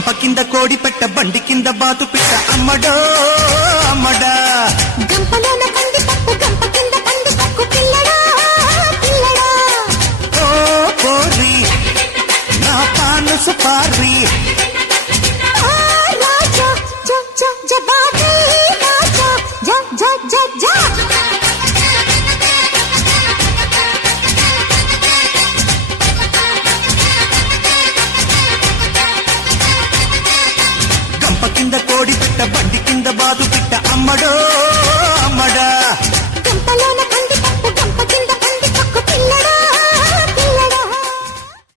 గంప కింద కోడి పెట్ట బండి కింద బాతు పిట్ట అమ్మడో అమ్మడా గంపలోన కంది పప్పు గంప కింద కంది పప్పు పిల్లడా పిల్లడా ఓ పోరి నా పాను సుపారి ఆ రాజా జ జ జబాది రాజా జ జ జ జ గంప కింద కోడి పెట్ట బండి కింద బాతు పిట్ట అమ్మడో